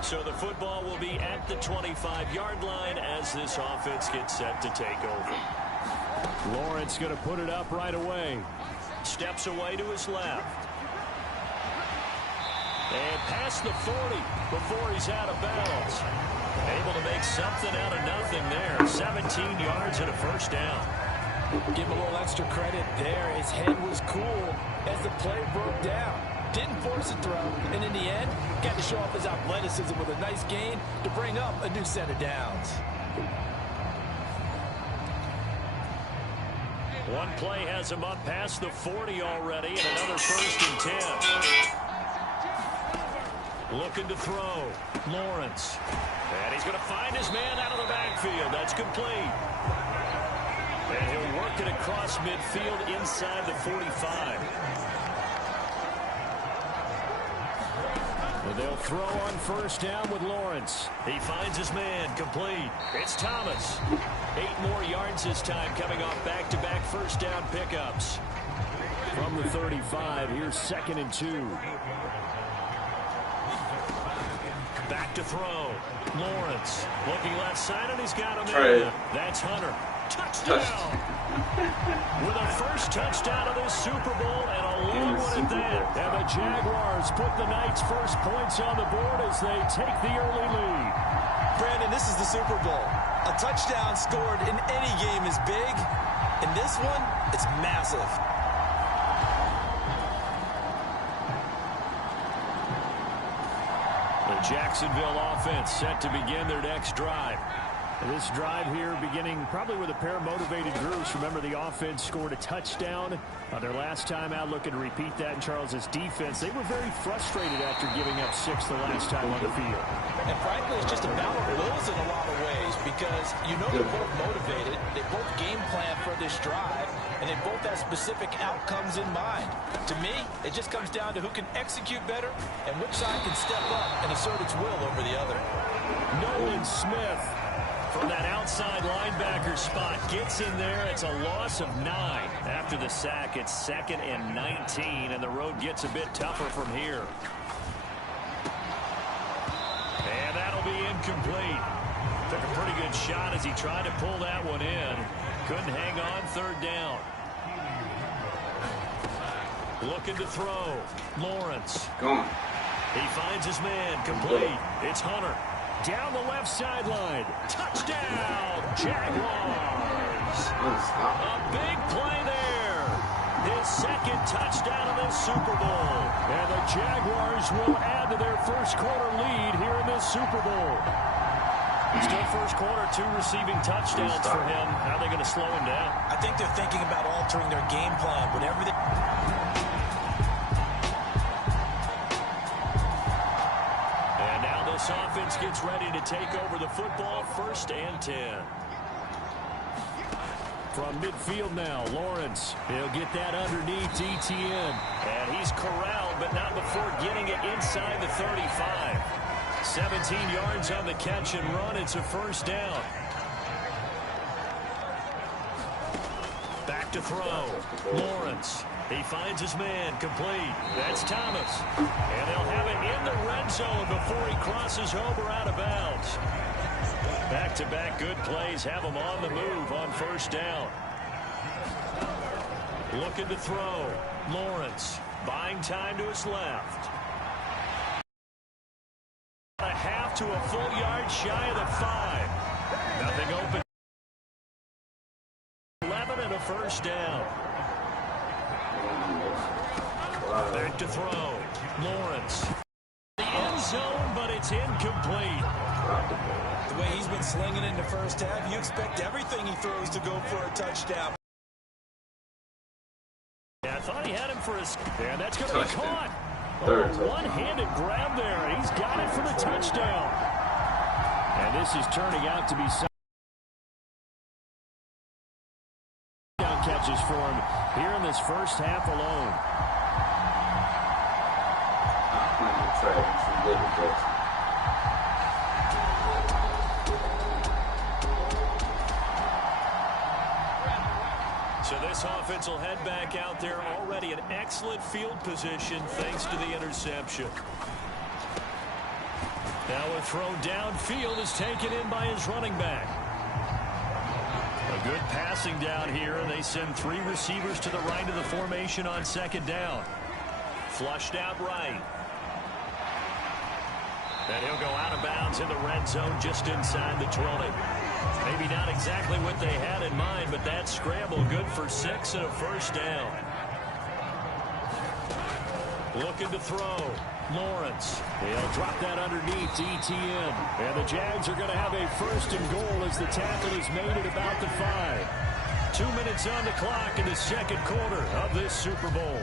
So the football will be at the 25-yard line as this offense gets set to take over. Lawrence going to put it up right away. Steps away to his left. And past the 40 before he's out of bounds. Able to make something out of nothing there. 17 yards and a first down. Give him a little extra credit there. His head was cool as the play broke down. Didn't force a throw, and in the end, got to show off his athleticism with a nice gain to bring up a new set of downs. One play has him up past the 40 already, and another 1st and 10. Looking to throw. Lawrence. And he's going to find his man out of the backfield. That's complete. And he'll work it across midfield inside the 45. And they'll throw on 1st down with Lawrence. He finds his man, complete. It's Thomas. 8 more yards this time, coming off back-to-back 1st down pickups. From the 35, here's 2nd and 2. Back to throw. Lawrence looking left side, and he's got him in. That's Hunter. Touchdown! With a first touchdown of this Super Bowl, and a long one at that. And the Jaguars put the Knights' first points on the board as they take the early lead. Brandon, this is the Super Bowl. A touchdown scored in any game is big. In this one, it's massive. The Jacksonville offense set to begin their next drive. This drive here beginning probably with a pair of motivated groups. Remember, the offense scored a touchdown their last time out. Looking to repeat that in Charles's defense. They were very frustrated after giving up 6 the last time on the field. And frankly, it's just a battle of wills in a lot of ways because you know they're both motivated. They both game plan for this drive, and they both have specific outcomes in mind. To me, it just comes down to who can execute better and which side can step up and assert its will over the other. Nolan Smith from that outside linebacker spot gets in there. It's a loss of 9. After the sack, it's 2nd and 19, and the road gets a bit tougher from here. And that'll be incomplete. Took a pretty good shot as he tried to pull that one in. Couldn't hang on. 3rd down. Looking to throw. Lawrence. He finds his man. Complete. It's Hunter. Down the left sideline. Touchdown, Jaguars. A big play there. His 2nd touchdown of this Super Bowl. And the Jaguars will add to their first quarter lead here in this Super Bowl. Still first quarter, 2 receiving touchdowns for him. How are they going to slow him down? I think they're thinking about altering their game plan. Whatever they... This offense gets ready to take over the football. 1st and 10. From midfield now, Lawrence. He'll get that underneath ETN. And he's corralled, but not before getting it inside the 35. 17 yards on the catch and run. It's a 1st down. Back to throw. Lawrence. He finds his man. Complete. That's Thomas. And they'll have it in the red zone before he crosses over out of bounds. Back-to-back good plays have him on the move on 1st down. Looking to throw. Lawrence buying time to his left. A half to a full yard shy of the 5. Nothing open. 11 and a 1st down. Back to throw. Lawrence. The end zone, but it's incomplete. The way he's been slinging in the first half, you expect everything he throws to go for a touchdown. Yeah, I thought he had him for his... And that's going to be caught. Oh, one-handed grab there. He's got it for the touchdown. And this is turning out to be some catches for him here in this first half alone. out there already in excellent field position thanks to the interception. Now a throw downfield is taken in by his running back. A good passing down here, and they send 3 receivers to the right of the formation on second down. Flushed out right. And he'll go out of bounds in the red zone just inside the 20. Maybe not exactly what they had in mind, but that scramble good for 6 and a first down. Looking to throw. Lawrence. He'll drop that underneath to ETN. And the Jags are going to have a first and goal as the tackle is made at about the 5. 2 minutes on the clock in the second quarter of this Super Bowl.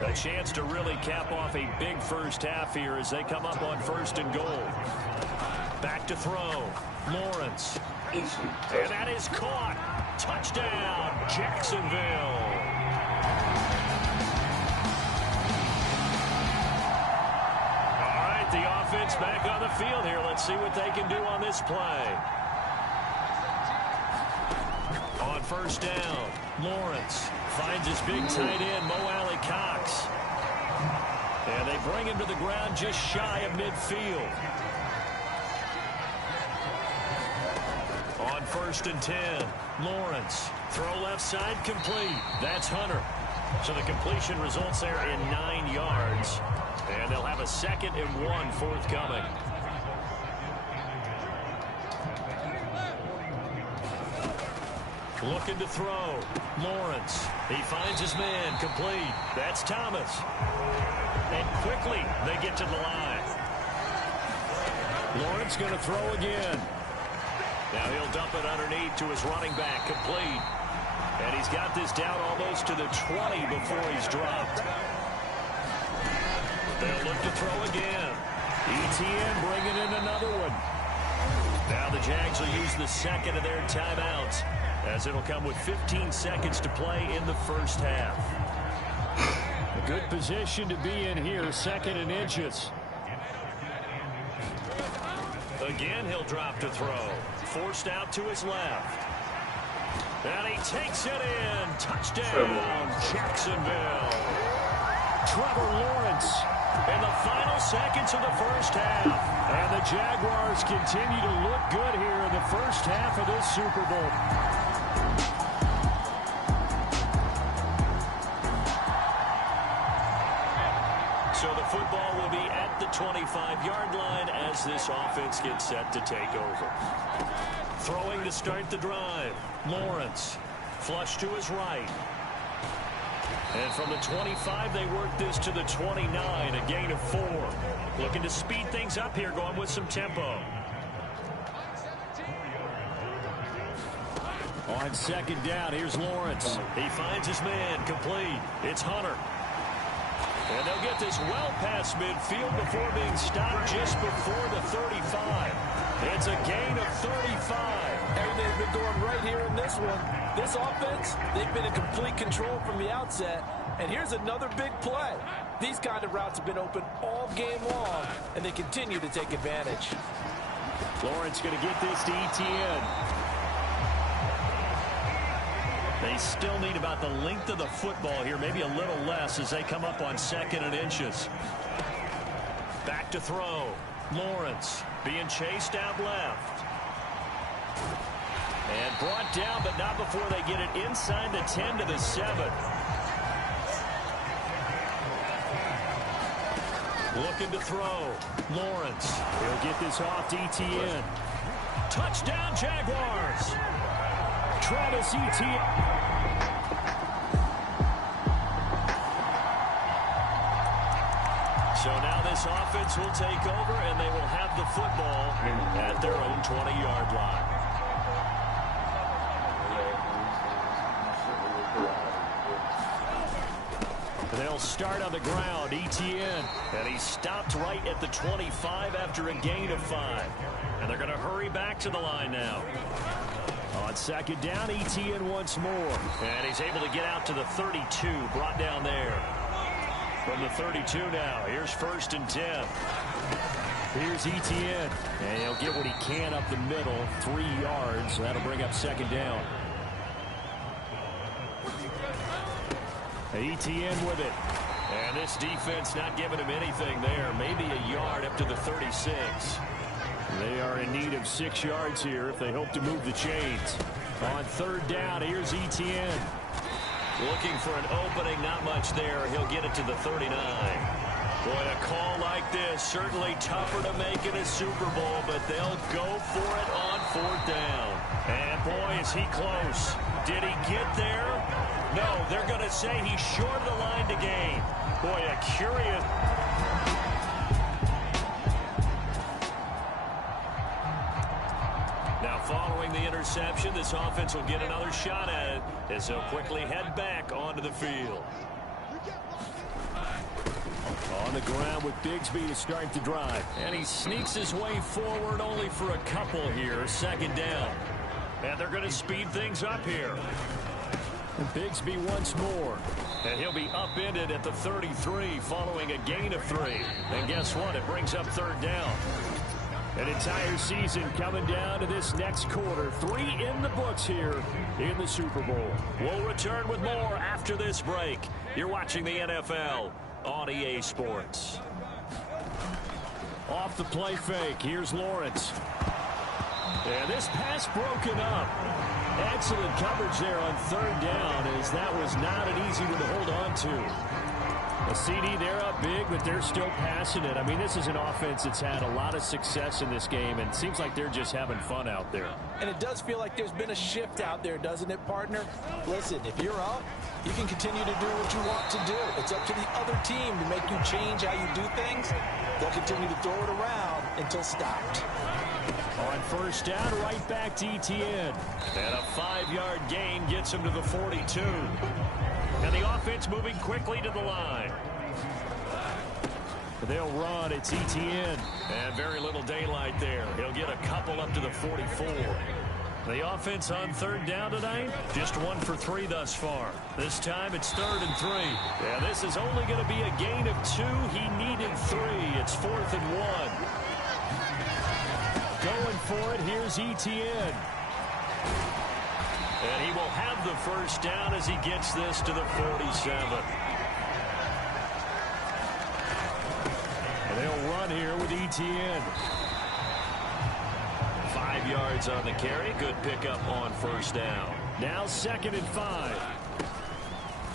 A chance to really cap off a big first half here as they come up on first and goal. Back to throw. Lawrence. And that is caught. Touchdown, Jacksonville. All right, the offense back on the field here. Let's see what they can do on this play. On first down, Lawrence finds his big tight end, Mo Alley Cox. And they bring him to the ground just shy of midfield. On first and 10, Lawrence. Throw left side, complete. That's Hunter. So the completion results there in 9 yards. And they'll have a 2nd and 1 forthcoming. Looking to throw. Lawrence. He finds his man, complete. That's Thomas. And quickly they get to the line. Lawrence going to throw again. Now he'll dump it underneath to his running back, complete. And he's got this down almost to the 20 before he's dropped. They'll look to throw again. ETN bringing in another one. Now the Jags will use the 2nd of their timeouts, as it'll come with 15 seconds to play in the first half. A good position to be in here, 2nd and inches. Again, he'll drop to throw. Forced out to his left. And he takes it in. Touchdown, Jacksonville. Trevor Lawrence in the final seconds of the first half. And the Jaguars continue to look good here in the first half of this Super Bowl. So the football will be at the 25-yard line as this offense gets set to take over. Throwing to start the drive. Lawrence. Flush to his right. And from the 25, they work this to the 29, a gain of 4. Looking to speed things up here, going with some tempo. On second down, here's Lawrence. He finds his man, complete. It's Hunter. And they'll get this well past midfield before being stopped just before the 35. It's a gain of 35. Everything's been going right here in this one. This offense, they've been in complete control from the outset. And here's another big play. These kind of routes have been open all game long, and they continue to take advantage. Lawrence going to get this to ETN. They still need about the length of the football here, maybe a little less as they come up on 2nd and inches. Back to throw. Lawrence being chased out left. And brought down, but not before they get it inside the 10 to the 7. Looking to throw. Lawrence. He'll get this off to ETN. Touchdown, Jaguars. Travis Etienne. So now this offense will take over, and they will have the football at their own 20-yard line. They'll start on the ground, ETN. And he stopped right at the 25 after a gain of 5. And they're going to hurry back to the line now. On second down, ETN once more. And he's able to get out to the 32, brought down there. From the 32 now, here's 1st and 10. Here's ETN. And he'll get what he can up the middle, 3 yards. That'll bring up second down. ETN with it. And this defense not giving him anything there. Maybe a yard up to the 36. They are in need of 6 yards here if they hope to move the chains. On third down, here's ETN. Looking for an opening, not much there. He'll get it to the 39. Boy, a call like this, certainly tougher to make in a Super Bowl, but they'll go for it on fourth down. And boy, is he close. Did he get there? No, they're going to say he's short of the line to gain. Boy, a curious... Now, following the interception, this offense will get another shot at it as they'll quickly head back onto the field. On the ground with Bigsby to start the drive. And he sneaks his way forward only for a couple here. Second down. And they're going to speed things up here. And Bigsby once more. And he'll be upended at the 33 following a gain of 3. And guess what? It brings up third down. An entire season coming down to this next quarter. 3 in the books here in the Super Bowl. We'll return with more after this break. You're watching the NFL on EA Sports. Off the play fake. Here's Lawrence. And this pass broken up. Excellent coverage there on third down, as that was not an easy one to hold on to. A CD, they're up big, but they're still passing it. I mean, this is an offense that's had a lot of success in this game, and it seems like they're just having fun out there. And it does feel like there's been a shift out there, doesn't it, partner? Listen, if you're up, you can continue to do what you want to do. It's up to the other team to make you change how you do things. They'll continue to throw it around until stopped. On first down, right back to ETN. And a 5-yard gain gets him to the 42. And the offense moving quickly to the line. They'll run. It's ETN. And very little daylight there. He'll get a couple up to the 44. The offense on third down tonight, just 1 for 3 thus far. This time it's 3rd and 3. Yeah, this is only going to be a gain of 2. He needed 3. It's 4th and 1. Going for it. Here's ETN. And he will have the first down as he gets this to the 47. And they'll run here with ETN. 5 yards on the carry. Good pickup on first down. Now 2nd and 5.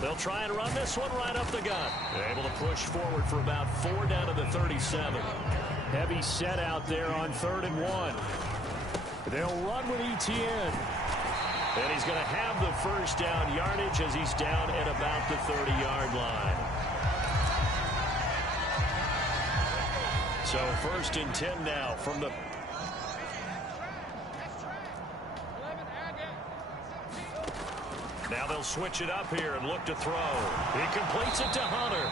They'll try and run this one right up the gut. They're able to push forward for about 4 down to the 37. Heavy set out there on 3rd and 1. They'll run with ETN. And he's going to have the first down yardage as he's down at about the 30-yard line. So 1st and 10 now from the... Now they'll switch it up here and look to throw. He completes it to Hunter.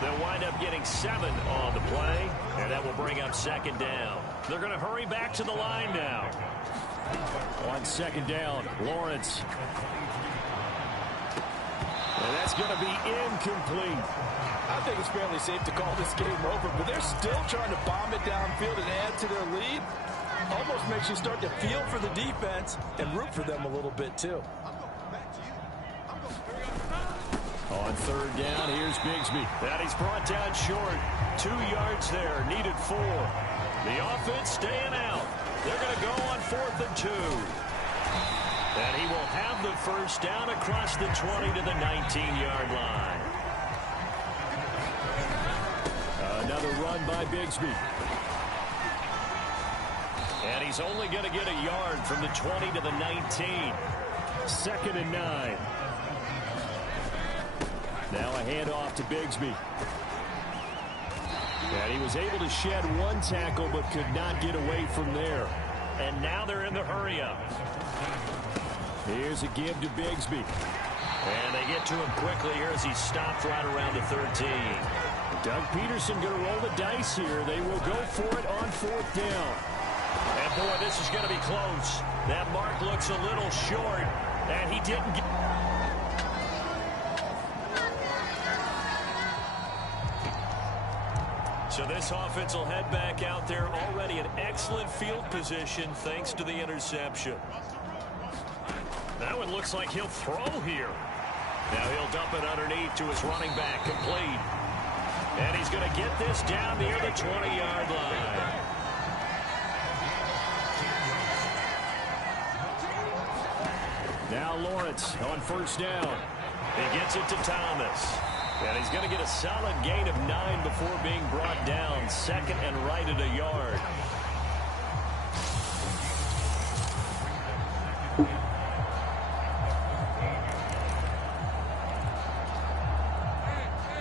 They'll wind up getting 7 on the play, and that will bring up 2nd down. They're going to hurry back to the line now. On 2nd down, Lawrence. And that's going to be incomplete. I think it's fairly safe to call this game over, but they're still trying to bomb it downfield and add to their lead. Almost makes you start to feel for the defense and root for them a little bit, too. On 3rd down, here's Bigsby. That he's brought down short. 2 yards there, needed 4. The offense staying out. They're going to go on 4th and 2. And he will have the first down across the 20 to the 19-yard line. Another run by Bigsby. And he's only going to get a yard from the 20 to the 19. 2nd and 9. Now a handoff to Bigsby. And he was able to shed 1 tackle but could not get away from there. And now they're in the hurry-up. Here's a give to Bigsby. And they get to him quickly here as he stopped right around the 13. Doug Peterson going to roll the dice here. They will go for it on 4th down. And boy, this is going to be close. That mark looks a little short, and he didn't get... So this offense will head back out there, already in excellent field position thanks to the interception. That one looks like he'll throw here. Now he'll dump it underneath to his running back, complete. And he's going to get this down near the 20-yard line. Now Lawrence on first down. He gets it to Thomas. And he's going to get a solid gain of 9 before being brought down. Second and right at a yard.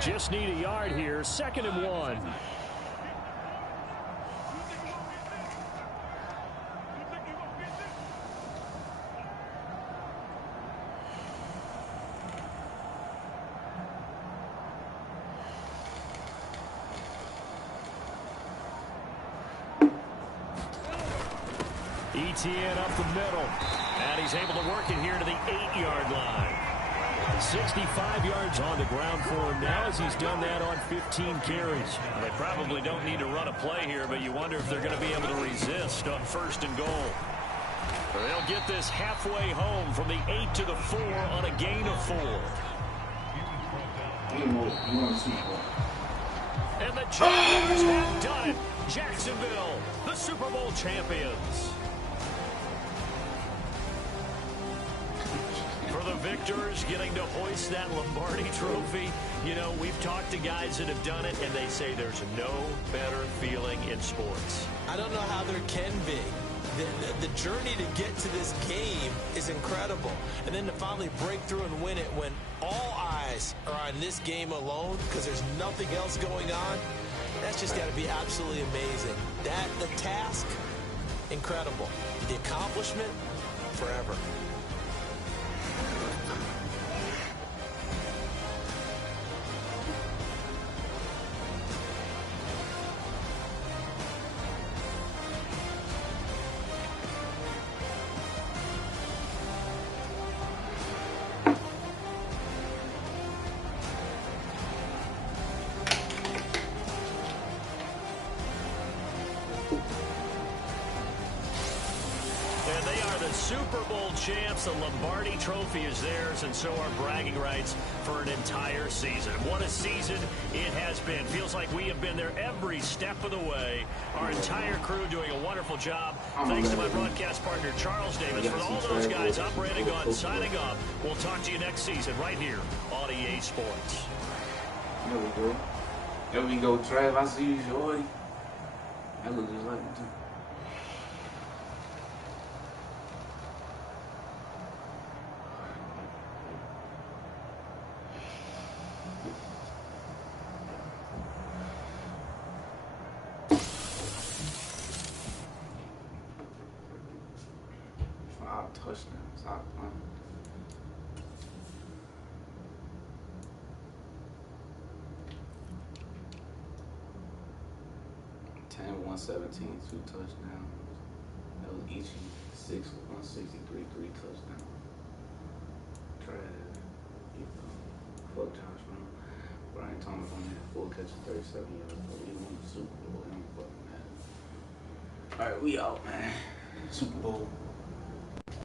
Just need a yard here. Second and 1. ETN up the middle. And he's able to work it here to the 8-yard line. 65 yards on the ground for him now as he's done that on 15 carries. They probably don't need to run a play here, but you wonder if they're going to be able to resist on first and goal. They'll get this halfway home from the 8 to the 4 on a gain of 4. And the Jaguars have done it. Jacksonville, the Super Bowl champions. For the victors, getting to hoist that Lombardi trophy. You know, we've talked to guys that have done it, and they say there's no better feeling in sports. I don't know how there can be. The journey to get to this game is incredible. And then to finally break through and win it when all eyes are on this game alone because there's nothing else going on, that's just got to be absolutely amazing. The task, incredible. The accomplishment, forever. Super Bowl champs. The Lombardi trophy is theirs, and so are bragging rights for an entire season. What a season it has been. Feels like we have been there every step of the way. Our entire crew doing a wonderful job. Thanks to my broadcast partner, Charles Davis. For all those guys, I'm Brandon Gaudin signing off. We'll talk to you next season right here on EA Sports. There we go. There we go, Trav. I see you, shorty. That looks just like me, too. Touchdowns. Stop playing. 10-117, 2 touchdowns. That was each 6-163, 3 touchdowns. Trash. Fuck Josh, man. Brian Thomas only had 4 catches, 37 yards. He won the Super Bowl. I'm fucking mad. Alright, we out, man. Super Bowl.